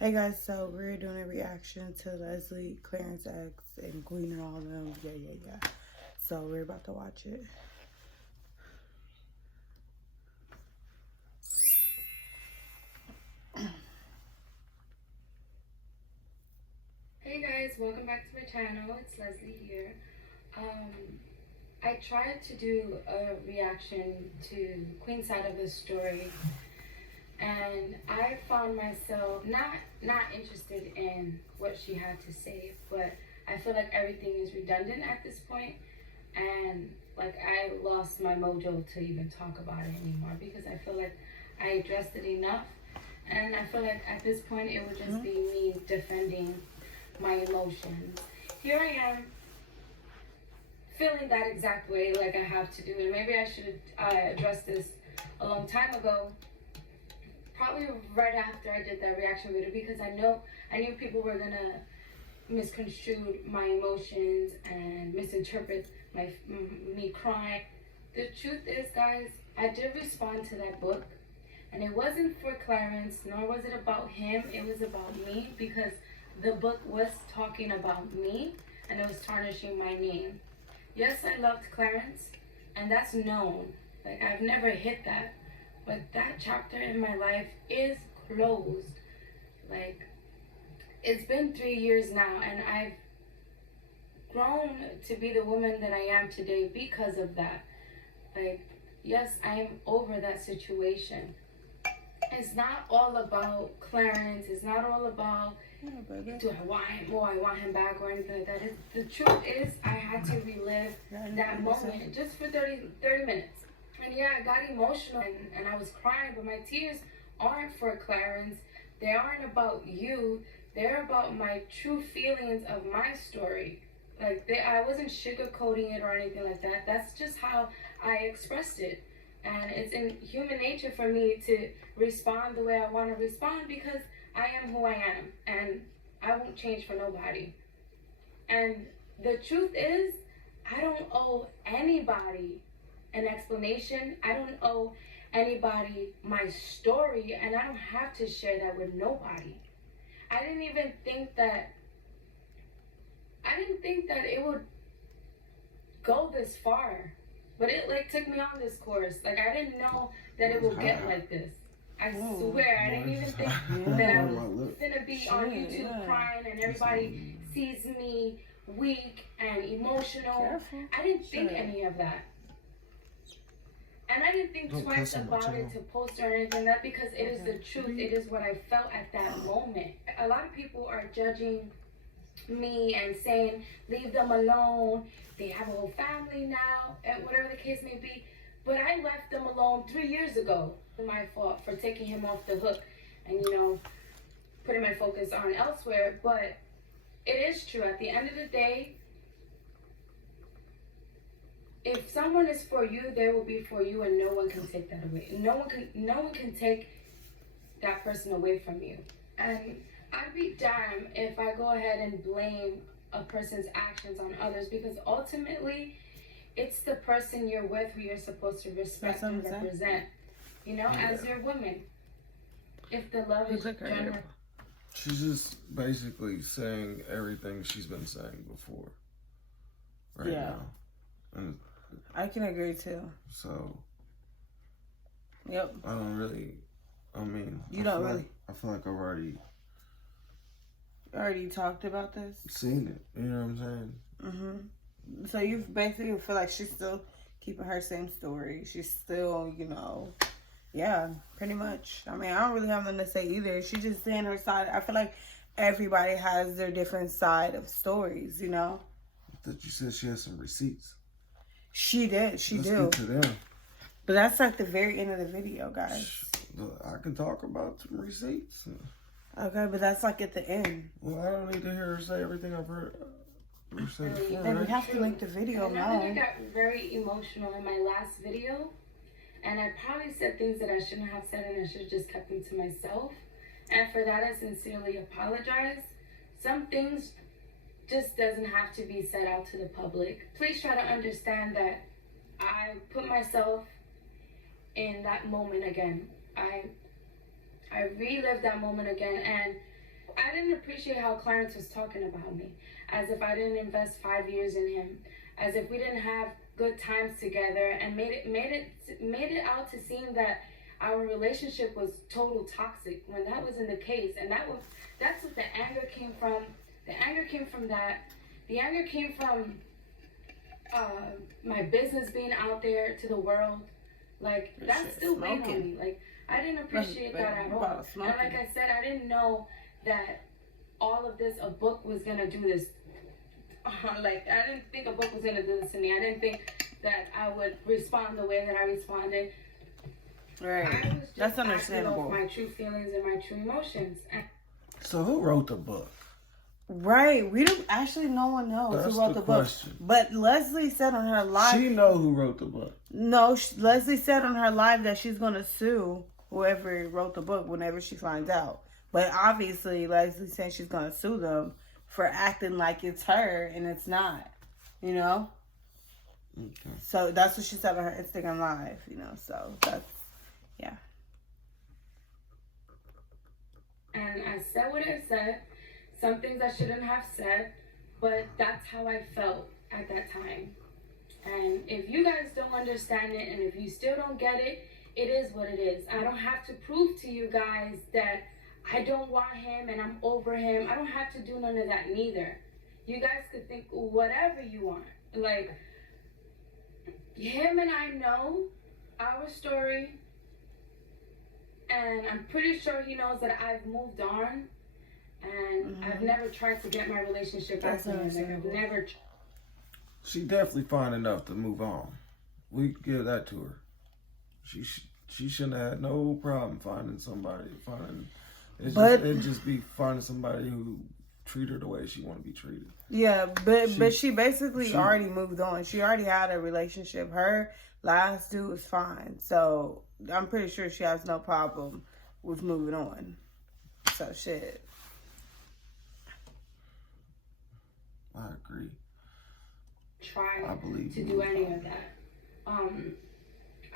Hey guys, so we're doing a reaction to Leslie, Clarence X, and Queen and all of them. Yeah. So we're about to watch it. Hey guys, welcome back to my channel. It's Leslie here. I tried to do a reaction to Queen's side of the story, and I found myself not interested in what she had to say, but I feel like everything is redundant at this point, and like I lost my mojo to even talk about it anymore because I feel like I addressed it enough, and I feel like at this point it would just be me defending my emotions. Here I am feeling that exact way like I have to do it. Maybe I should have addressed this a long time ago, probably right after I did that reaction video, because I knew people were gonna misconstrue my emotions and misinterpret me crying. The truth is, guys, I did respond to that book, and it wasn't for Clarence, nor was it about him. It was about me, because the book was talking about me and it was tarnishing my name. Yes, I loved Clarence, and that's known. Like, I've never hit that. But that chapter in my life is closed. Like, it's been 3 years now, and I've grown to be the woman that I am today because of that. Like, yes, I am over that situation. It's not all about Clarence. It's not all about do I want him or I want him back or anything like that. The truth is, I had to relive that moment just for 30 minutes. And yeah, I got emotional and I was crying, but my tears aren't for Clarence. They aren't about you. They're about my true feelings of my story. Like, I wasn't sugarcoating it or anything like that. That's just how I expressed it. And it's in human nature for me to respond the way I want to respond, because I am who I am, and I won't change for nobody. And the truth is, I don't owe anybody an explanation. I don't owe anybody my story, and I don't have to share that with nobody. I didn't think that it would go this far. But it like took me on this course. Like, I didn't know that it would get like this. I swear, I didn't even think that I was gonna be on YouTube crying and everybody sees me weak and emotional. I didn't think any of that. And I didn't think twice about it to post or anything like that, because it is the truth. It is what I felt at that moment. A lot of people are judging me and saying, leave them alone, they have a whole family now, and whatever the case may be. But I left them alone 3 years ago. My fault for taking him off the hook and, putting my focus on elsewhere. But it is true, at the end of the day, if someone is for you, they will be for you, and no one can take that away. No one can take that person away from you. And I'd be damned if I go ahead and blame a person's actions on others, because ultimately it's the person you're with who you're supposed to respect and represent, as your woman. If the love is genuine. She's just basically saying everything she's been saying before now. And I can agree too. So, yep. I don't really, I feel like I've already talked about this? Seen it, you know what I'm saying? So you basically feel like she's still keeping her same story. She's still, yeah, pretty much. I mean, I don't really have nothing to say either. She's just saying her side. I feel like everybody has their different side of stories, I thought you said she had some receipts. She did. Let's get to them. But that's like the very end of the video, guys. I can talk about some receipts. Okay, but that's like at the end. Well, I don't need to hear her say everything I've heard her say before. And we have to make the video now. I got very emotional in my last video, and I probably said things that I shouldn't have said, and I should have just kept them to myself. And for that, I sincerely apologize. Some things just doesn't have to be said out to the public. Please try to understand that I put myself in that moment again. I relived that moment again, and I didn't appreciate how Clarence was talking about me, as if I didn't invest 5 years in him, as if we didn't have good times together, and made it out to seem that our relationship was total toxic when that wasn't the case. And that's what the anger came from. The anger came from that. The anger came from my business being out there to the world. Like, that's still weighing on me. Like, I didn't appreciate that at all. And like I said, I didn't know that all of this, a book was gonna do this. Like, I didn't think a book was gonna do this to me. I didn't think that I would respond the way that I responded. Right. I was just That's understandable. acting off my true feelings and my true emotions. So who wrote the book? Right. We don't actually. No one knows That's who wrote the book. question. But Leslie said on her live. She know who wrote the book. No, Leslie said on her live that she's gonna sue whoever wrote the book whenever she finds out. But obviously, Leslie said she's gonna sue them for acting like it's her and it's not. You know. Okay. So that's what she said on her Instagram live. You know. So that's yeah. And I said what I said. Some things I shouldn't have said, but that's how I felt at that time. And if you guys don't understand it, and if you still don't get it, it is what it is. I don't have to prove to you guys that I don't want him and I'm over him. I don't have to do none of that neither. You guys could think whatever you want. Like, him and I know our story, and I'm pretty sure he knows that I've moved on. And I've never tried to get my relationship back to him. Like, I've never. She definitely fine enough to move on. We give that to her. She shouldn't have had no problem finding somebody. It'd just be finding somebody who treat her the way she want to be treated. Yeah, but she basically already moved on. She already had a relationship. Her last dude was fine, so I'm pretty sure she has no problem with moving on. So shit. I agree. Try I believe to do any of that.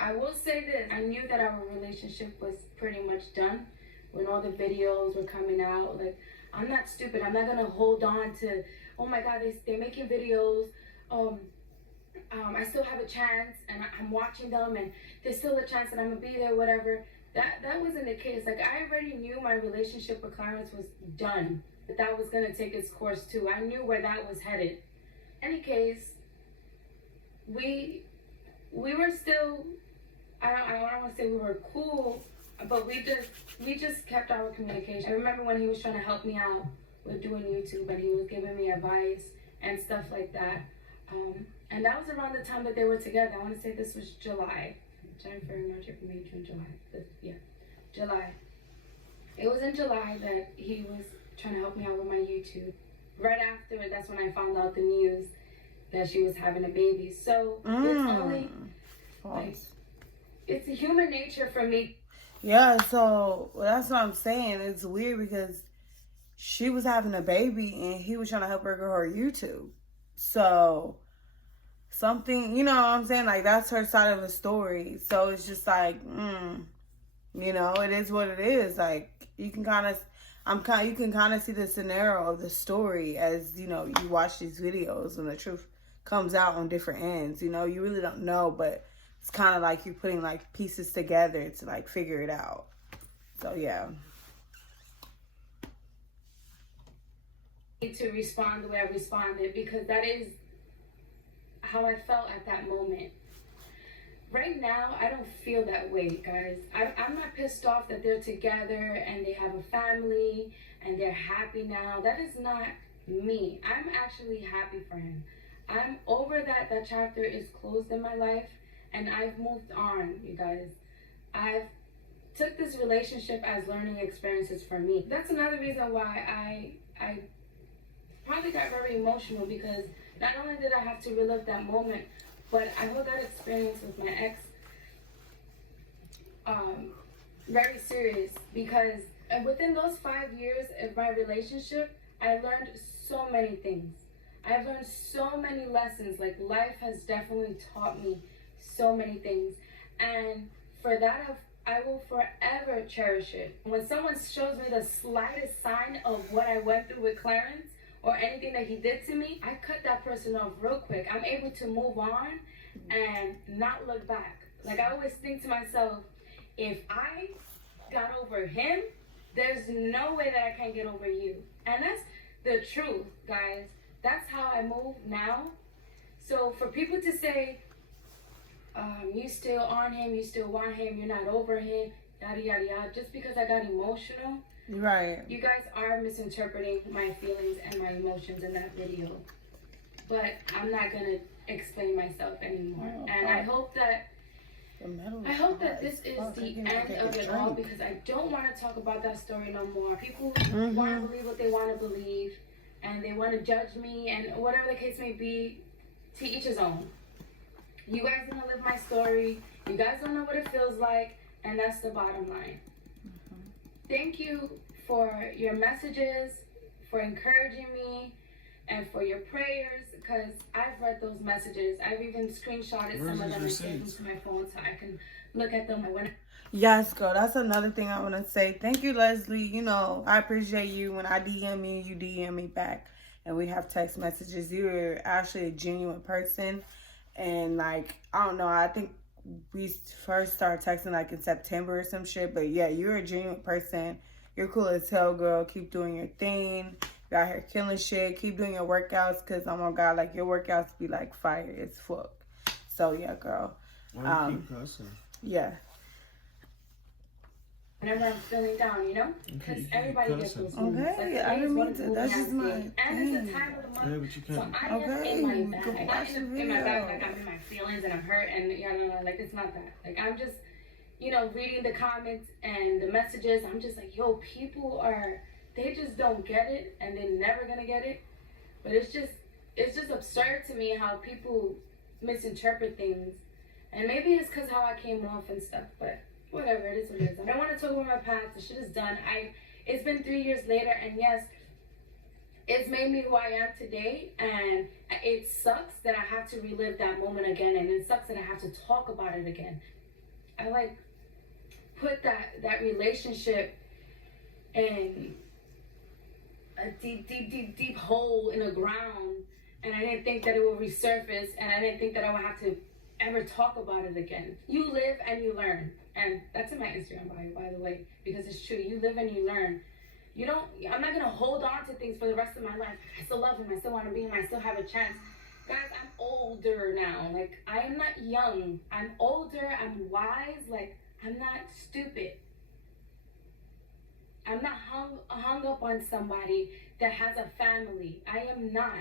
I will say this. I knew that our relationship was pretty much done when all the videos were coming out. Like, I'm not stupid. I'm not going to hold on to, oh my God, they're making videos. I still have a chance, and I'm watching them, and there's still a chance that I'm going to be there, whatever. That wasn't the case. Like, I already knew my relationship with Clarence was done. That was going to take its course too. I knew where that was headed. In any case, we were still, I don't want to say we were cool, but we just kept our communication. I remember when he was trying to help me out with doing YouTube, and he was giving me advice and stuff like that. And that was around the time that they were together. I want to say this was July. January, March, April, May, June, July. Yeah, July. It was in July that he was trying to help me out with my YouTube. Right after, that's when I found out the news that she was having a baby. So it's only, like, it's a human nature for me. Yeah, so that's what I'm saying. It's weird because she was having a baby and he was trying to help her grow her YouTube. So something, you know what I'm saying? Like, that's her side of the story. So it's just like, you know, it is what it is. Like, you can kind of see the scenario of the story as, you know, you watch these videos and the truth comes out on different ends. You know, you really don't know, but it's kind of like you're putting like pieces together to like figure it out. So yeah. To respond the way I responded, because that is how I felt at that moment. Right now, I don't feel that way, guys. I'm not pissed off that they're together and they have a family and they're happy now. That is not me. I'm actually happy for him. I'm over that. That chapter is closed in my life, and I've moved on, you guys. I've took this relationship as learning experiences for me. That's another reason why I probably got very emotional, because not only did I have to relive that moment, but I hold that experience with my ex very serious, because within those 5 years of my relationship, I learned so many things. I've learned so many lessons. Like, life has definitely taught me so many things. And for that I will forever cherish it. When someone shows me the slightest sign of what I went through with Clarence or anything that he did to me, I cut that person off real quick. I'm able to move on and not look back. Like, I always think to myself, if I got over him, there's no way that I can get over you. And that's the truth, guys. That's how I move now. So for people to say, you still on him, you still want him, you're not over him, yada yada yada, just because I got emotional, Right. you guys are misinterpreting my feelings and my emotions in that video. But I'm not gonna explain myself anymore. And I hope that this is the end of it all, because I don't want to talk about that story no more. People want to believe what they want to believe, and they want to judge me, and whatever the case may be, to each his own. You guys don't live my story. You guys don't know what it feels like, and that's the bottom line. Thank you for your messages, for encouraging me, and for your prayers, because I've read those messages. I've even screenshotted some of them and saved them to my phone so I can look at them. Yes, girl. That's another thing I want to say. Thank you, Leslie. You know, I appreciate you. When I DM you, you DM me back. And we have text messages. You're actually a genuine person. And, like, I don't know. I think we first started texting, like, in September or some shit. But, yeah, you're a genuine person. You're cool as hell, girl. Keep doing your thing. You out here killing shit. Keep doing your workouts. Because, oh, my God, like, your workouts be, like, fire as fuck. So, yeah, girl. Keep cussing. Yeah. Whenever I'm feeling down, you know? Because everybody gets those moments. Okay, I didn't mean to. That's just my thing. And it's the time of the month. Yeah, but you can't. So I am in my bag. Like, not in my bag, like I'm in my feelings and I'm hurt and, you know, like, it's not that. Like, I'm just, you know, reading the comments and the messages. I'm just like, yo, people are, they just don't get it and they're never going to get it. But it's just absurd to me how people misinterpret things. And maybe it's because how I came off and stuff, but whatever, it is what it is. I don't want to talk about my past. The shit is done. It's been 3 years later, and yes, it's made me who I am today, and it sucks that I have to relive that moment again, and it sucks that I have to talk about it again. I, like, put that relationship in a deep hole in the ground, and I didn't think that it would resurface, and I didn't think that I would have to ever talk about it again. You live and you learn. And that's in my Instagram bio, by the way, because it's true. You live and you learn. I'm not going to hold on to things for the rest of my life. I still love him. I still want to be him. I still have a chance. Guys, I'm older now. Like, I am not young. I'm older. I'm wise. Like, I'm not stupid. I'm not hung up on somebody that has a family. I am not.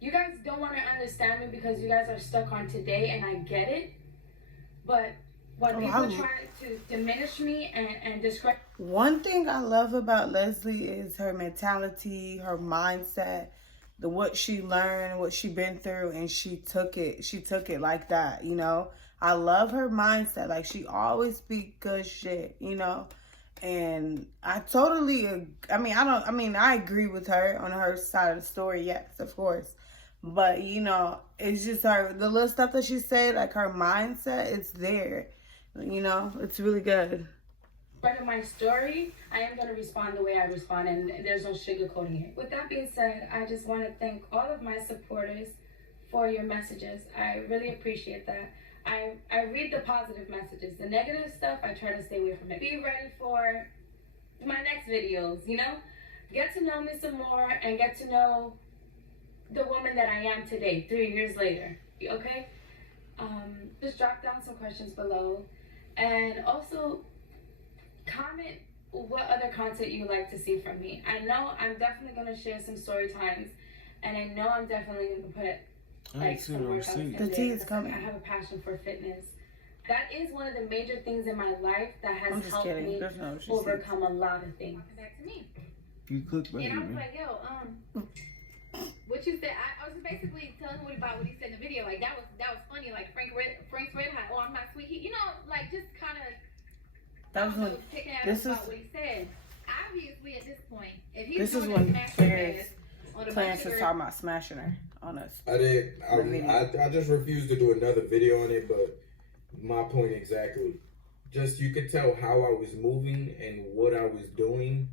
You guys don't want to understand me because you guys are stuck on today, and I get it. But when people try to diminish me and describe... One thing I love about Leslie is her mentality, her mindset, what she learned, what she been through, and she took it like that, you know? I love her mindset. Like, she always speak good shit, you know? And I totally, I agree with her on her side of the story, yes, of course. But, you know, it's just the little stuff that she said, like her mindset, it's there. You know, it's really good. Part of my story, I am going to respond the way I respond, and there's no sugarcoating it. With that being said, I just want to thank all of my supporters for your messages. I really appreciate that. I read the positive messages. The negative stuff, I try to stay away from it. Be ready for my next videos, you know? Get to know me some more and get to know the woman that I am today, 3 years later, okay? Just drop down some questions below. And also, comment what other content you like to see from me. I know I'm definitely going to share some story times, and I know I'm definitely going to put like some workouts in there. The tea is coming. I have a passion for fitness. That is one of the major things in my life that has helped me overcome a lot of things. Back to me. You cook better. And I was like, yo, what you said, I was basically telling him about what he said in the video. Like, that was funny. Like, Frank's Red Hot, oh, I'm not sweet. You know, like, just kind of picking out about what he said. Obviously, at this point, if he's this is when Clarence was talking about smashing her on us. I just refused to do another video on it, but my point exactly. just you could tell how I was moving and what I was doing.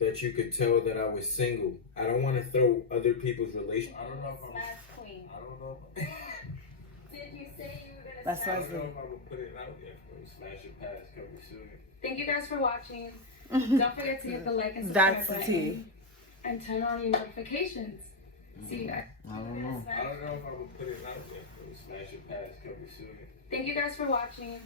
That you could tell that I was single. I don't want to throw other people's relations. I don't know if I'm. Smash queen. I don't know. Did you say you were gonna? That's I smash? don't know if I would put it out there for Smash It Pass coming soon. Thank you guys for watching. Don't forget to hit the like and subscribe That's the button. tea. And turn on your notifications. See you guys. I don't know. I don't know if I would put it out there for Smash It Pass coming soon. Thank you guys for watching.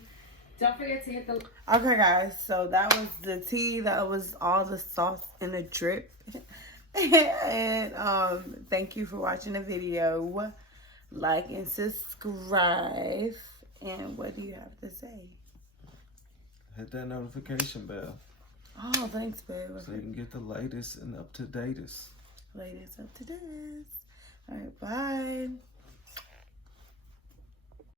Don't forget to hit the. Okay, guys. So that was the tea. That was all the sauce in the drip. And thank you for watching the video. Like and subscribe. And what do you have to say? Hit that notification bell Oh, thanks, babe. so you can get the latest and up to datest. Ladies up to this. All right, bye.